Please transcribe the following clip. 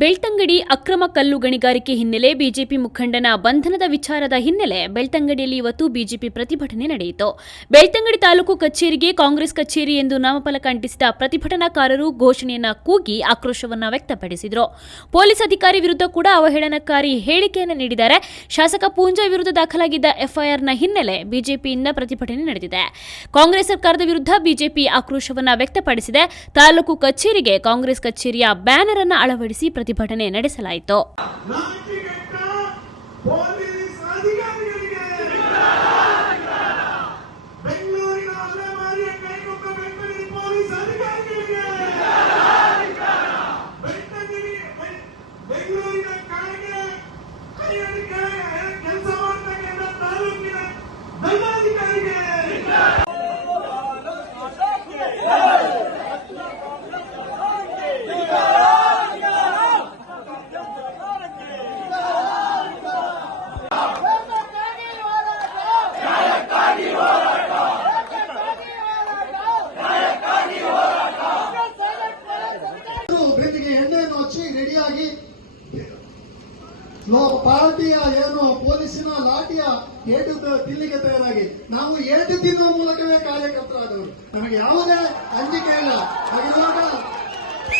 ಬೆಳ್ತಂಗಡಿ ಅಕ್ರಮ ಕಲ್ಲು ಗಣಿಗಾರಿಕೆ ಹಿನ್ನೆಲೆ ಬಿಜೆಪಿ ಮುಖಂಡನ ಬಂಧನದ ವಿಚಾರದ ಹಿನ್ನೆಲೆ ಬೆಳ್ತಂಗಡಿಯಲ್ಲಿ ಇವತ್ತು ಬಿಜೆಪಿ ಪ್ರತಿಭಟನೆ ನಡೆಯಿತು. ಬೆಳ್ತಂಗಡಿ ತಾಲೂಕು ಕಚೇರಿಗೆ ಕಾಂಗ್ರೆಸ್ ಕಚೇರಿ ಎಂದು ನಾಮಫಲಕ ಅಂಟಿಸಿದ ಪ್ರತಿಭಟನಾಕಾರರು ಘೋಷಣೆಯನ್ನ ಕೂಗಿ ಆಕ್ರೋಶವನ್ನ ವ್ಯಕ್ತಪಡಿಸಿದರು. ಪೊಲೀಸ್ ಅಧಿಕಾರಿ ವಿರುದ್ಧ ಕೂಡ ಅವಹೇಳನಕಾರಿ ಹೇಳಿಕೆಯನ್ನು ನೀಡಿದ್ದಾರೆ. ಶಾಸಕ ಪೂಂಜಾ ವಿರುದ್ಧ ದಾಖಲಾಗಿದ್ದ ಎಫ್ಐಆರ್ನ ಹಿನ್ನೆಲೆ ಬಿಜೆಪಿಯಿಂದ ಪ್ರತಿಭಟನೆ ನಡೆದಿದೆ. ಕಾಂಗ್ರೆಸ್ ಸರ್ಕಾರದ ವಿರುದ್ಧ ಬಿಜೆಪಿ ಆಕ್ರೋಶವನ್ನ ವ್ಯಕ್ತಪಡಿಸಿದೆ. ತಾಲೂಕು ಕಚೇರಿಗೆ ಕಾಂಗ್ರೆಸ್ ಕಚೇರಿಯ ಬ್ಯಾನರ್ ಅನ್ನು ಅಳವಡಿಸಿ ಪ್ರತಿಭಟನೆ ನಡೆಸಲಾಯಿತು. ಲೋ- ಪಾರ್ಟಿಯ ಏನು ಪೊಲೀಸಿನ ಲಾಠಿಯ ಏಟು ತಿಲ್ಲಿಗೆ ತಯಾರಾಗಿ ನಾವು ಏಟು ತಿನ್ನುವ ಮೂಲಕವೇ ಕಾರ್ಯಕರ್ತರಾದವರು. ನಮಗೆ ಯಾವುದೇ ಅಂಜಿಕೆ ಇಲ್ಲ. ಹಾಗಿರುವಾಗ